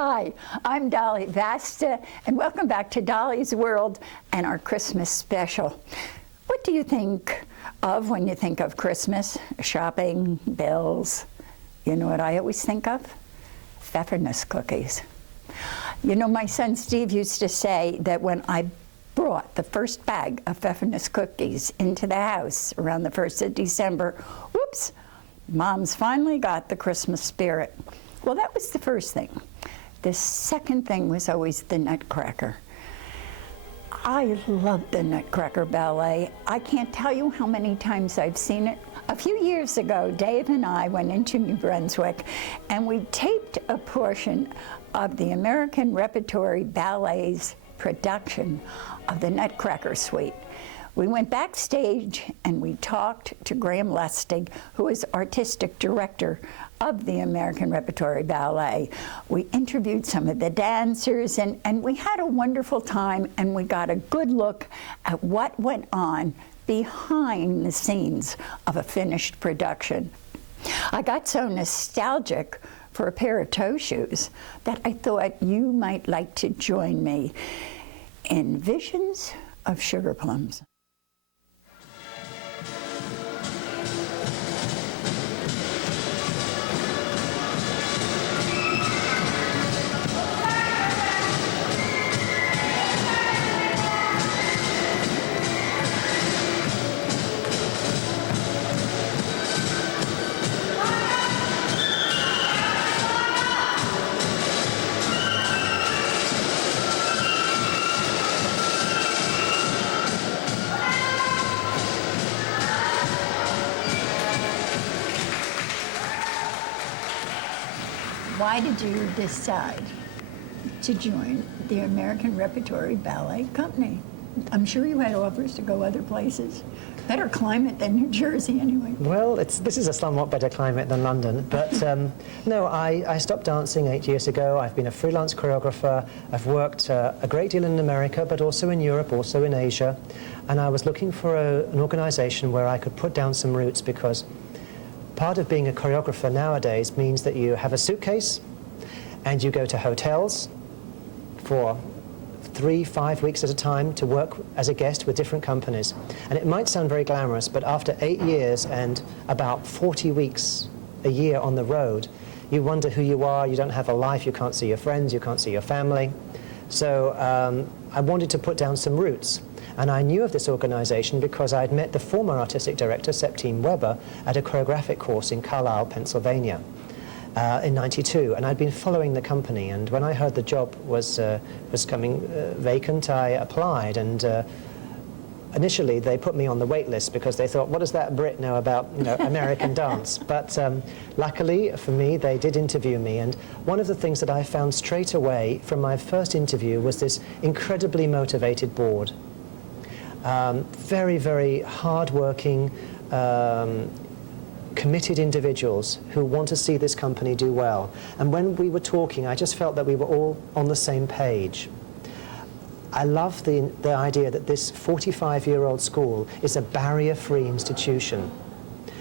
Hi, I'm Dolly Vasta, and welcome back to Dolly's World and our Christmas special. What do you think of when you think of Christmas? Shopping, bills? You know what I always think of? Pfeffernuss cookies. You know, my son Steve used to say that when I brought the first bag of Pfeffernuss cookies into the house around the 1st of December, whoops, Mom's finally got the Christmas spirit. Well, that was the first thing. The second thing was always the Nutcracker. I love the Nutcracker ballet. I can't tell you how many times I've seen it. A few years ago, Dave and I went into New Brunswick and we taped a portion of the American Repertory Ballet's production of the Nutcracker Suite. We went backstage and we talked to Graham Lustig, who is artistic director of the American Repertory Ballet. We interviewed some of the dancers and we had a wonderful time, and we got a good look at what went on behind the scenes of a finished production. I got so nostalgic for a pair of toe shoes that I thought you might like to join me in Visions of Sugar Plums. Why did you decide to join the American Repertory Ballet Company? I'm sure you had offers to go other places. Better climate than New Jersey, anyway. Well, this is a somewhat better climate than London, but no, I stopped dancing 8 years ago. I've been a freelance choreographer. I've worked a great deal in America, but also in Europe, also in Asia, and I was looking for an organization where I could put down some roots, because part of being a choreographer nowadays means that you have a suitcase and you go to hotels for 3-5 weeks at a time to work as a guest with different companies. And it might sound very glamorous, but after 8 years and about 40 weeks a year on the road, you wonder who you are. You don't have a life. You can't see your friends. You can't see your family. So I wanted to put down some roots. And I knew of this organization because I'd met the former artistic director, Septime Weber, at a choreographic course in Carlisle, Pennsylvania in '92. And I'd been following the company. And when I heard the job was coming vacant, I applied. And initially, they put me on the wait list because they thought, what does that Brit know about, American dance? But luckily for me, they did interview me. And one of the things that I found straight away from my first interview was this incredibly motivated board. Very, very hard-working, committed individuals who want to see this company do well. And when we were talking, I just felt that we were all on the same page. I love the idea that this 45-year-old school is a barrier-free institution,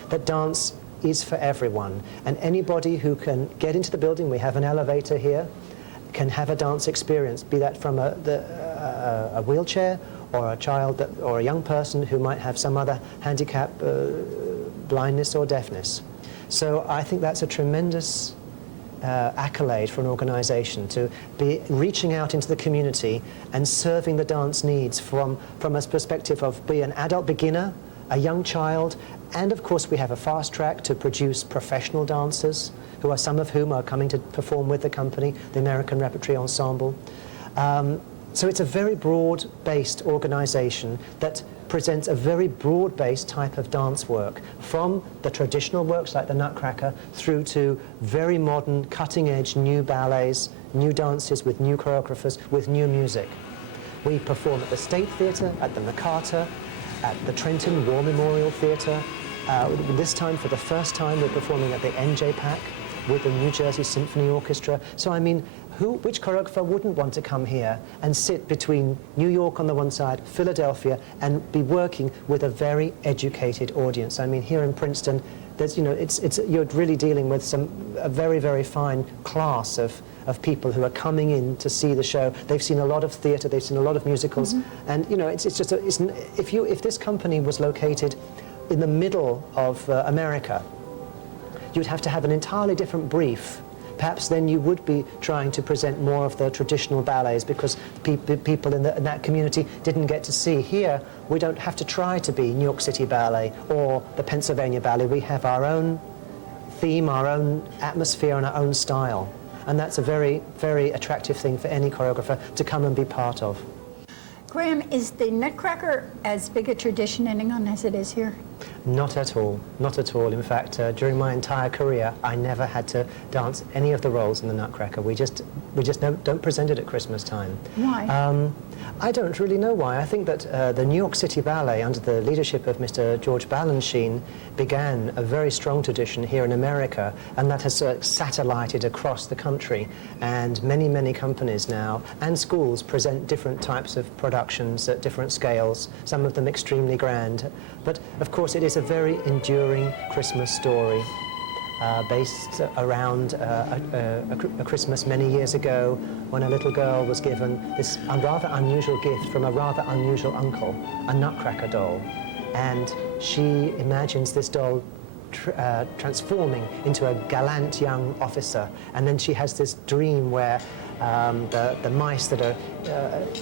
that dance is for everyone. And anybody who can get into the building, we have an elevator here, can have a dance experience, be that from a wheelchair, or a child or a young person who might have some other handicap, blindness or deafness. So I think that's a tremendous accolade for an organization to be reaching out into the community and serving the dance needs from a perspective of be an adult beginner, a young child, and of course we have a fast track to produce professional dancers, who are some of whom are coming to perform with the company, the American Repertory Ensemble. So it's a very broad-based organization that presents a very broad-based type of dance work, from the traditional works like the Nutcracker through to very modern, cutting-edge new ballets, new dances with new choreographers, with new music. We perform at the State Theatre, at the Mercator, at the Trenton War Memorial Theatre. This time, for the first time, we're performing at the NJPAC with the New Jersey Symphony Orchestra. So I mean, which choreographer wouldn't want to come here and sit between New York on the one side, Philadelphia, and be working with a very educated audience? I mean, here in Princeton, there's, you're really dealing with a very, very fine class of of people who are coming in to see the show. They've seen a lot of theatre, they've seen a lot of musicals, and you know, it's just if this company was located in the middle of America, you'd have to have an entirely different brief. Perhaps then you would be trying to present more of the traditional ballets because people in that community didn't get to see. Here, we don't have to try to be New York City Ballet or the Pennsylvania Ballet. We have our own theme, our own atmosphere, and our own style. And that's a very, very attractive thing for any choreographer to come and be part of. Graham, is the Nutcracker as big a tradition in England as it is here? Not at all, not at all. In fact, during my entire career, I never had to dance any of the roles in the Nutcracker. We just don't present it at Christmas time. Why? I don't really know why. I think that the New York City Ballet, under the leadership of Mr. George Balanchine, began a very strong tradition here in America, and that has satellited across the country. And many, many companies now, and schools, present different types of productions at different scales, some of them extremely grand. But, of course, it is a very enduring Christmas story. Based around a Christmas many years ago when a little girl was given this rather unusual gift from a rather unusual uncle, a Nutcracker doll. And she imagines this doll transforming into a gallant young officer. And then she has this dream where the mice that are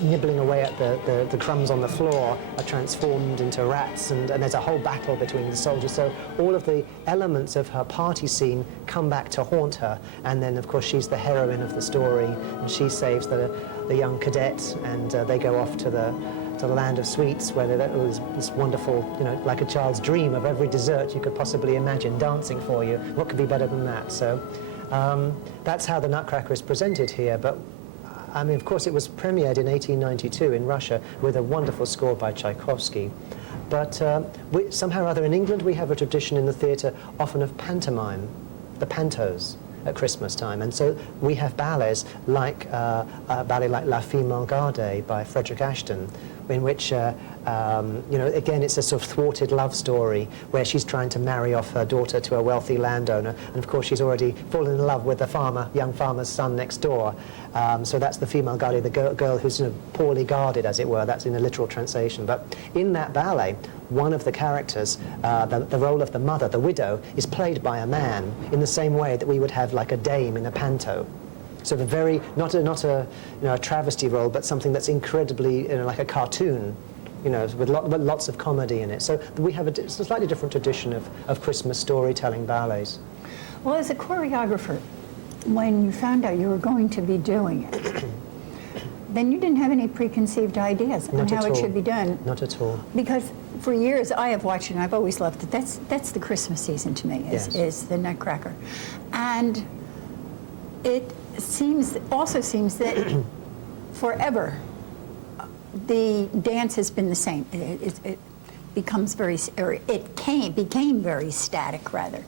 nibbling away at the crumbs on the floor are transformed into rats, and there's a whole battle between the soldiers. So all of the elements of her party scene come back to haunt her, and then of course she's the heroine of the story, and she saves the young cadet, and they go off to the land of sweets, where there was this wonderful, you know, like a child's dream of every dessert you could possibly imagine dancing for you. What could be better than that? So that's how the Nutcracker is presented here. But I mean, of course, it was premiered in 1892 in Russia with a wonderful score by Tchaikovsky. But somehow or other in England we have a tradition in the theatre often of pantomime, the pantos, at Christmas time. And so we have ballets like a ballet like La Fille Malgarde by Frederick Ashton, in which, you know, again, it's a sort of thwarted love story where she's trying to marry off her daughter to a wealthy landowner, and of course she's already fallen in love with the young farmer's son next door. So that's the female guardian, the girl who's, you know, poorly guarded, as it were. That's in a literal translation. But in that ballet, one of the characters, the role of the mother, the widow, is played by a man in the same way that we would have like a dame in a panto. So the very, not a you know, a travesty role, but something that's incredibly, you know, like a cartoon, you know, with lots of comedy in it. So we have a slightly different tradition of Christmas storytelling ballets. Well, as a choreographer, when you found out you were going to be doing it, then you didn't have any preconceived ideas on how it should be done. Not at all. Because for years I have watched it and I've always loved it. That's the Christmas season to me, is the Nutcracker. And it also seems that forever the dance has been the same. It becomes became very static, rather.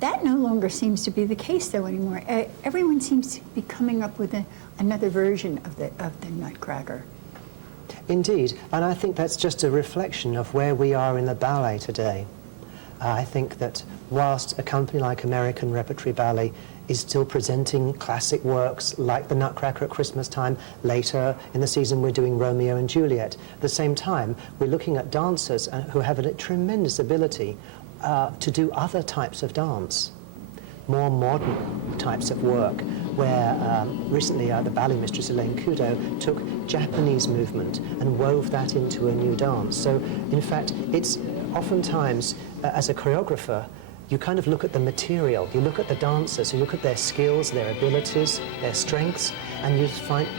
That no longer seems to be the case, though, anymore. Everyone seems to be coming up with another version of the Nutcracker. Indeed, and I think that's just a reflection of where we are in the ballet today. I think that whilst a company like American Repertory Ballet is still presenting classic works like the Nutcracker at Christmas time, later in the season we're doing Romeo and Juliet. At the same time, we're looking at dancers who have a tremendous ability to do other types of dance, more modern types of work, where recently the ballet mistress Elaine Kudo took Japanese movement and wove that into a new dance. So in fact, it's oftentimes, as a choreographer, you kind of look at the material, you look at the dancers, you look at their skills, their abilities, their strengths, and you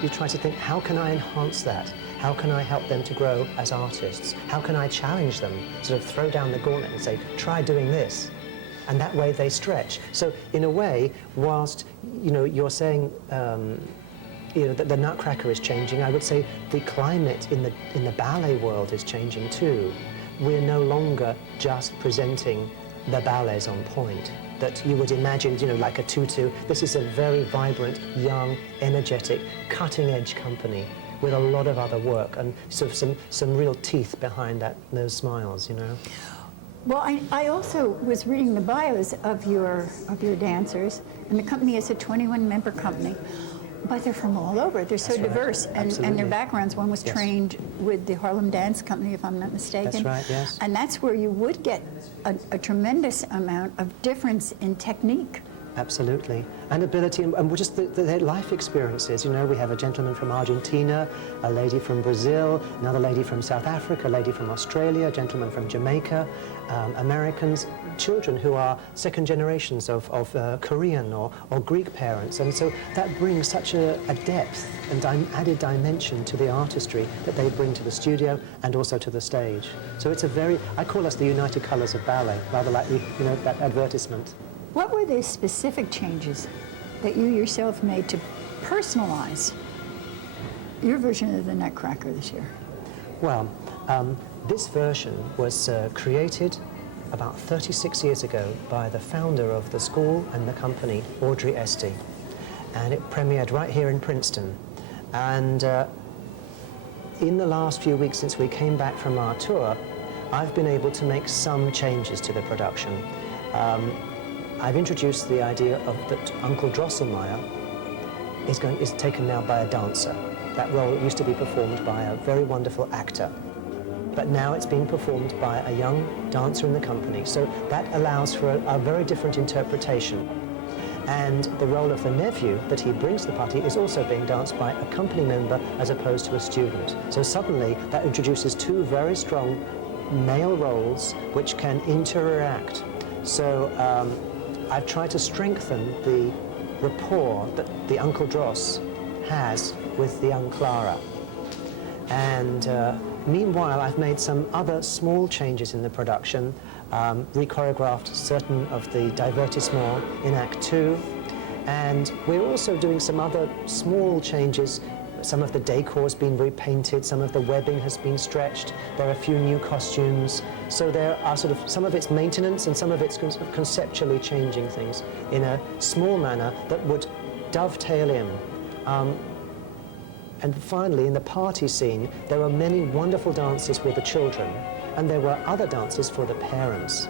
try to think, how can I enhance that? How can I help them to grow as artists? How can I challenge them, sort of throw down the gauntlet and say, try doing this? And that way they stretch. So in a way, whilst, you know, you're saying, you know, that the Nutcracker is changing, I would say the climate in the ballet world is changing too. We're no longer just presenting the ballets on point that you would imagine, you know, like a tutu. This is a very vibrant, young, energetic, cutting-edge company with a lot of other work and sort of some real teeth behind those smiles, you know. Well, I also was reading the bios of your dancers, and the company is a 21-member company, but they're from all over. They're so That's right. diverse, and their Absolutely. backgrounds. One was Yes. trained with the Harlem Dance Company, if I'm not mistaken. That's right, yes. And that's where you would get a tremendous amount of difference in technique. Absolutely. And ability, and just their life experiences. You know, we have a gentleman from Argentina, a lady from Brazil, another lady from South Africa, a lady from Australia, a gentleman from Jamaica, Americans, children who are second generations of Korean or Greek parents. And so that brings such a depth and added dimension to the artistry that they bring to the studio and also to the stage. So it's I call us the United Colors of Ballet, rather like, that advertisement. What were the specific changes that you yourself made to personalize your version of the Nutcracker this year? Well, this version was created about 36 years ago by the founder of the school and the company, Audrey Esty. And it premiered right here in Princeton. And in the last few weeks since we came back from our tour, I've been able to make some changes to the production. I've introduced the idea of that Uncle Drosselmeyer is taken now by a dancer. That role used to be performed by a very wonderful actor, but now it's being performed by a young dancer in the company. So that allows for a very different interpretation. And the role of the nephew that he brings to the party is also being danced by a company member as opposed to a student. So suddenly that introduces two very strong male roles which can interact. So I've tried to strengthen the rapport that the Uncle Dross has with the young Clara. And meanwhile, I've made some other small changes in the production, re-choreographed certain of the divertissements in Act 2, and we're also doing some other small changes. Some of the decor's been repainted, some of the webbing has been stretched, there are a few new costumes. So there are some of its maintenance and some of its conceptually changing things in a small manner that would dovetail in. And finally, in the party scene, there were many wonderful dances with the children, and there were other dances for the parents.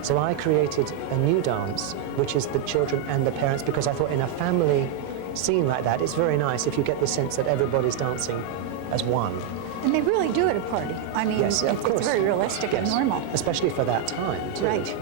So I created a new dance, which is the children and the parents, because I thought in a family scene like that, it's very nice if you get the sense that everybody's dancing as one. And they really do at a party. I mean, Yes, of course. it's very realistic and Yes. normal. Especially for that time, too. Right. Yeah.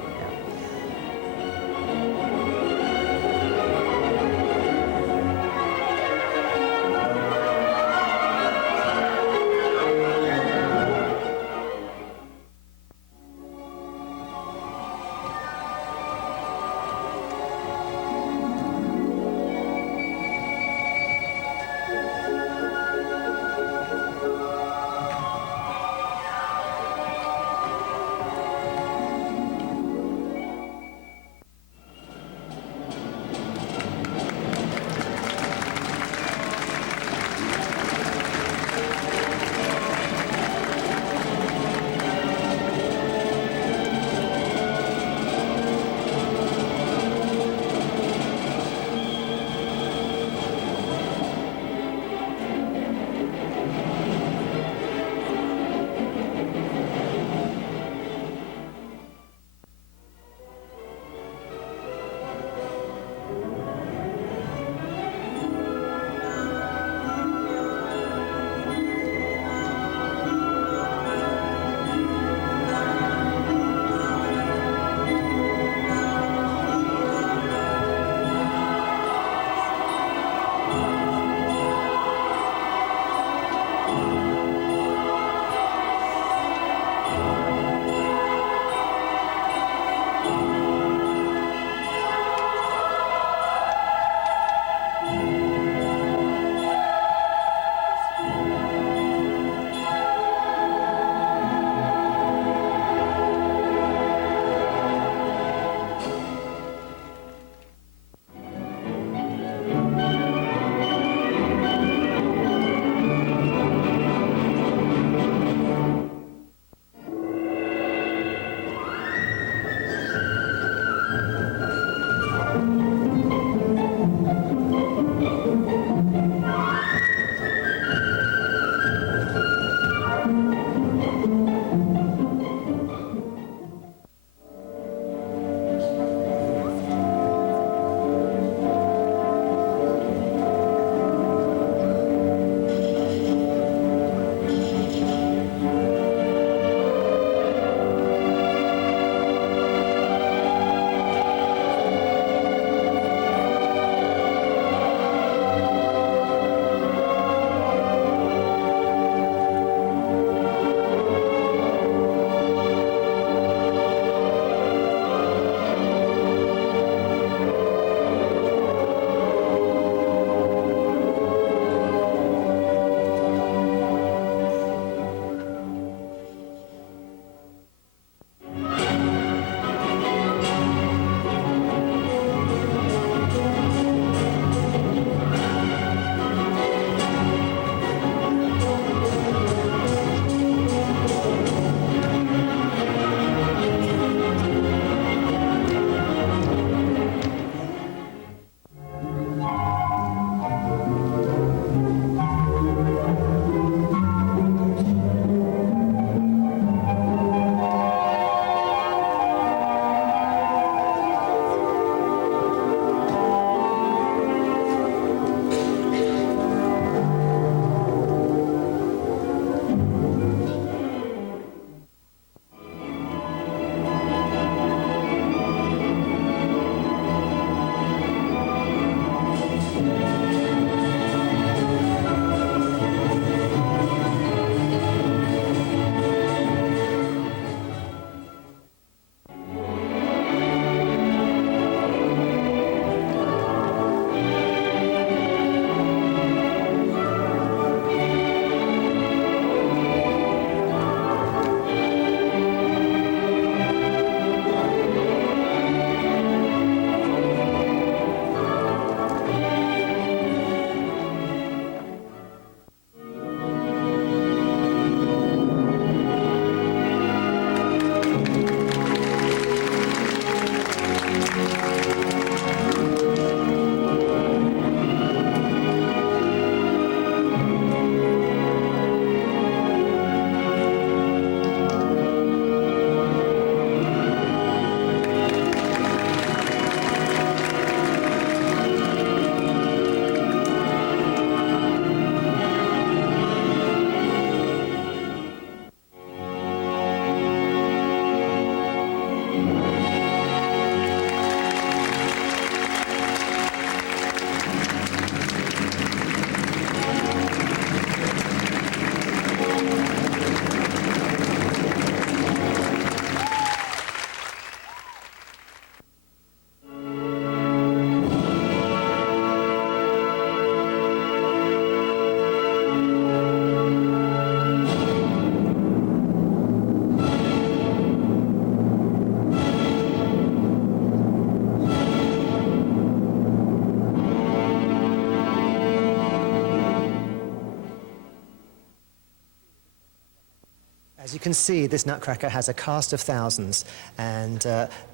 As you can see, this Nutcracker has a cast of thousands, and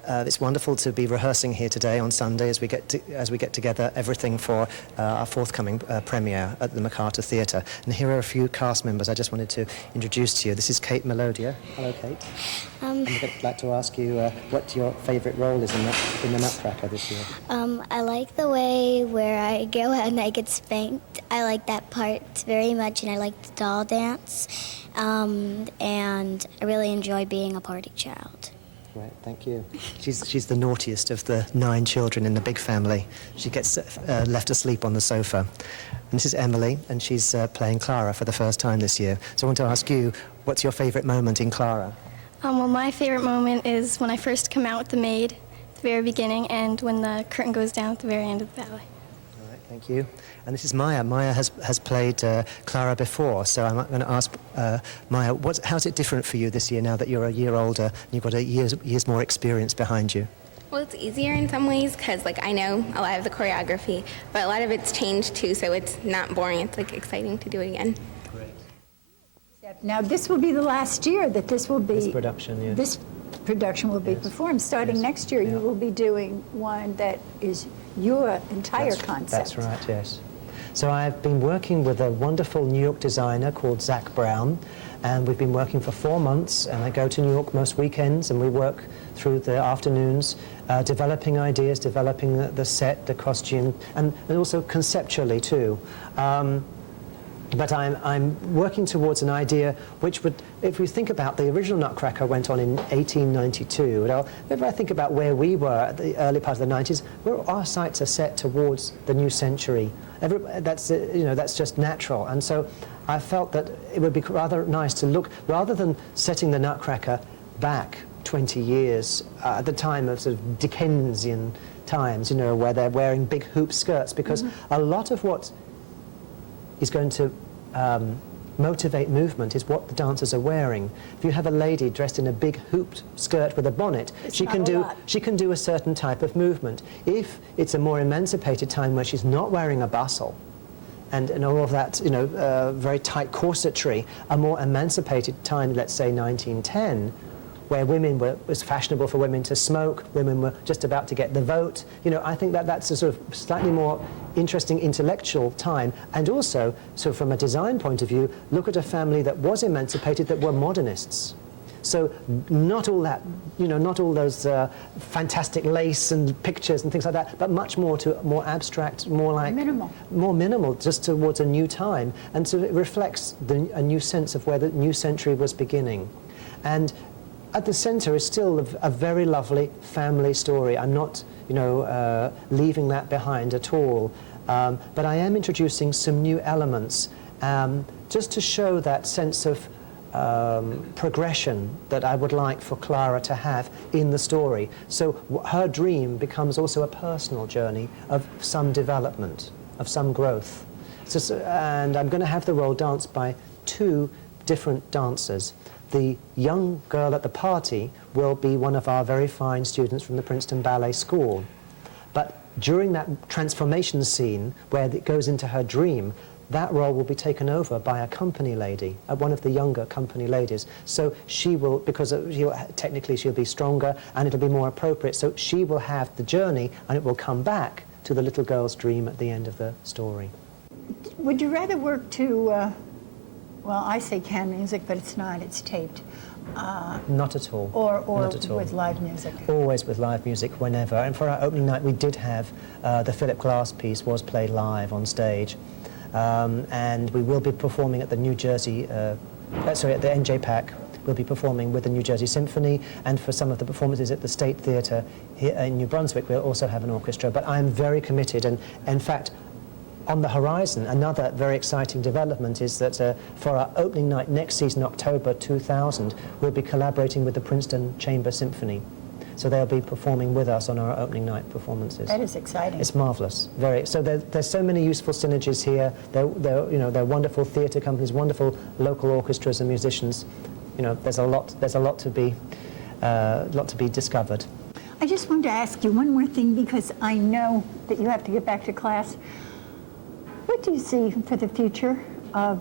it's wonderful to be rehearsing here today on Sunday as we get together everything for our forthcoming premiere at the MacArthur Theatre. And here are a few cast members I just wanted to introduce to you. This is Kate Melodia. Hello, Kate. And I'd like to ask you what your favourite role is in the Nutcracker this year. I like the way where I go and I get spanked. I like that part very much, and I like the doll dance. And I really enjoy being a party child. Great, thank you. She's the naughtiest of the 9 children in the big family. She gets left asleep on the sofa. And this is Emily, and she's playing Clara for the first time this year. So I want to ask you, what's your favourite moment in Clara? Well, my favorite moment is when I first come out with the maid at the very beginning, and when the curtain goes down at the very end of the ballet. All right, thank you. And this is Maya. Maya has played Clara before, so I'm going to ask Maya, how's it different for you this year now that you're a year older and you've got a years more experience behind you? Well, it's easier in some ways because, I know a lot of the choreography, but a lot of it's changed too, so it's not boring. It's exciting to do it again. Great. Now, this will be the last year that this will be... This production, yes. This production will be performed. Starting next year, you will be doing one that is your entire concept. That's right, yes. So I've been working with a wonderful New York designer called Zach Brown, and we've been working for 4 months, and I go to New York most weekends, and we work through the afternoons, developing ideas, developing the set, the costume, and also conceptually too. But I'm working towards an idea which would, if we think about the original Nutcracker went on in 1892, well, if I think about where we were at the early part of the 90s, our sights are set towards the new century. That's just natural. And so I felt that it would be rather nice to look, rather than setting the Nutcracker back 20 years at the time of sort of Dickensian times, where they're wearing big hoop skirts, because a lot of what is going to motivate movement is what the dancers are wearing. If you have a lady dressed in a big hooped skirt with a bonnet, she can do a certain type of movement. If it's a more emancipated time where she's not wearing a bustle and all of that, very tight corsetry, a more emancipated time, let's say 1910, where it was fashionable for women to smoke, women were just about to get the vote. I think that's a sort of slightly more interesting intellectual time, and also, so from a design point of view, look at a family that was emancipated, that were modernists. So not all that, not all those fantastic lace and pictures and things like that, but much more abstract, more minimal, just towards a new time, and so it reflects a new sense of where the new century was beginning. And at the centre is still a very lovely family story. I'm not, leaving that behind at all. But I am introducing some new elements just to show that sense of progression that I would like for Clara to have in the story. So her dream becomes also a personal journey of some development, of some growth. And I'm going to have the role danced by 2 different dancers. The young girl at the party will be one of our very fine students from the Princeton Ballet School. But during that transformation scene where it goes into her dream, that role will be taken over by a company lady, one of the younger company ladies. So she will, because technically she'll be stronger and it'll be more appropriate, so she will have the journey and it will come back to the little girl's dream at the end of the story. Would you rather work to... well, I say canned music, but it's not. It's taped. Not at all. Or Not at all. with live music. Always with live music, whenever. And for our opening night, we did have the Philip Glass piece was played live on stage, and we will be performing at the New Jersey. At the NJ-PAC. We'll be performing with the New Jersey Symphony, and for some of the performances at the State Theatre here in New Brunswick, we'll also have an orchestra. But I'm very committed, and in fact, on the horizon, another very exciting development is that for our opening night next season, October 2000, we'll be collaborating with the Princeton Chamber Symphony. So they'll be performing with us on our opening night performances. That is exciting. It's marvellous. So there's so many useful synergies here. They're wonderful theatre companies, wonderful local orchestras and musicians. There's a lot to be discovered. I just wanted to ask you one more thing, because I know that you have to get back to class. What do you see for the future of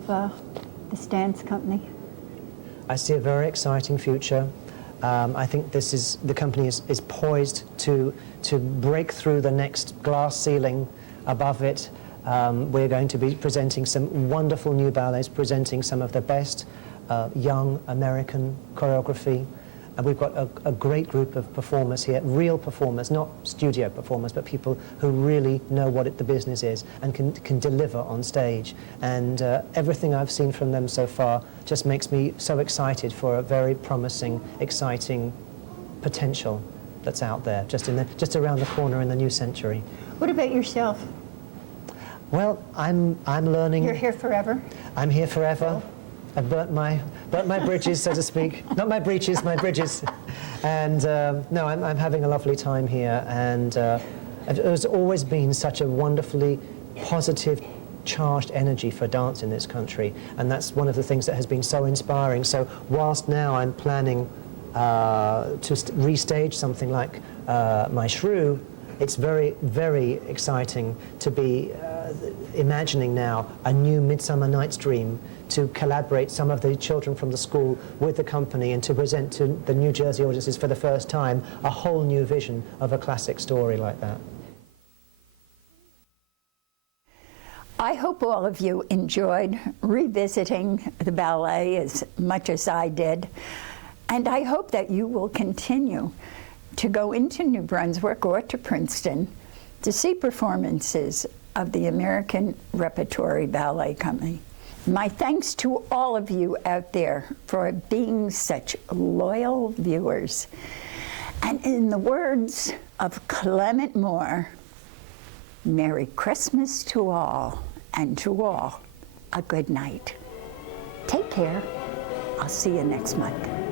this dance company? I see a very exciting future. I think the company is poised to break through the next glass ceiling above it. We're going to be presenting some wonderful new ballets, presenting some of the best young American choreography. And we've got a great group of performers here, real performers, not studio performers, but people who really know what the business is and can deliver on stage. And everything I've seen from them so far just makes me so excited for a very promising, exciting potential that's out there, just around the corner in the new century. What about yourself? Well, I'm learning. You're here forever? I'm here forever. I've burnt my bridges, so to speak. Not my breeches, my bridges. And no, I'm having a lovely time here. And there's always been such a wonderfully positive, charged energy for dance in this country. And that's one of the things that has been so inspiring. So whilst now I'm planning to restage something like My Shrew, it's very, very exciting to be imagining now a new Midsummer Night's Dream, to collaborate some of the children from the school with the company and to present to the New Jersey audiences for the first time a whole new vision of a classic story like that. I hope all of you enjoyed revisiting the ballet as much as I did, and I hope that you will continue to go into New Brunswick or to Princeton to see performances of the American Repertory Ballet Company. My thanks to all of you out there for being such loyal viewers. And in the words of Clement Moore, Merry Christmas to all, and to all, a good night. Take care. I'll see you next month.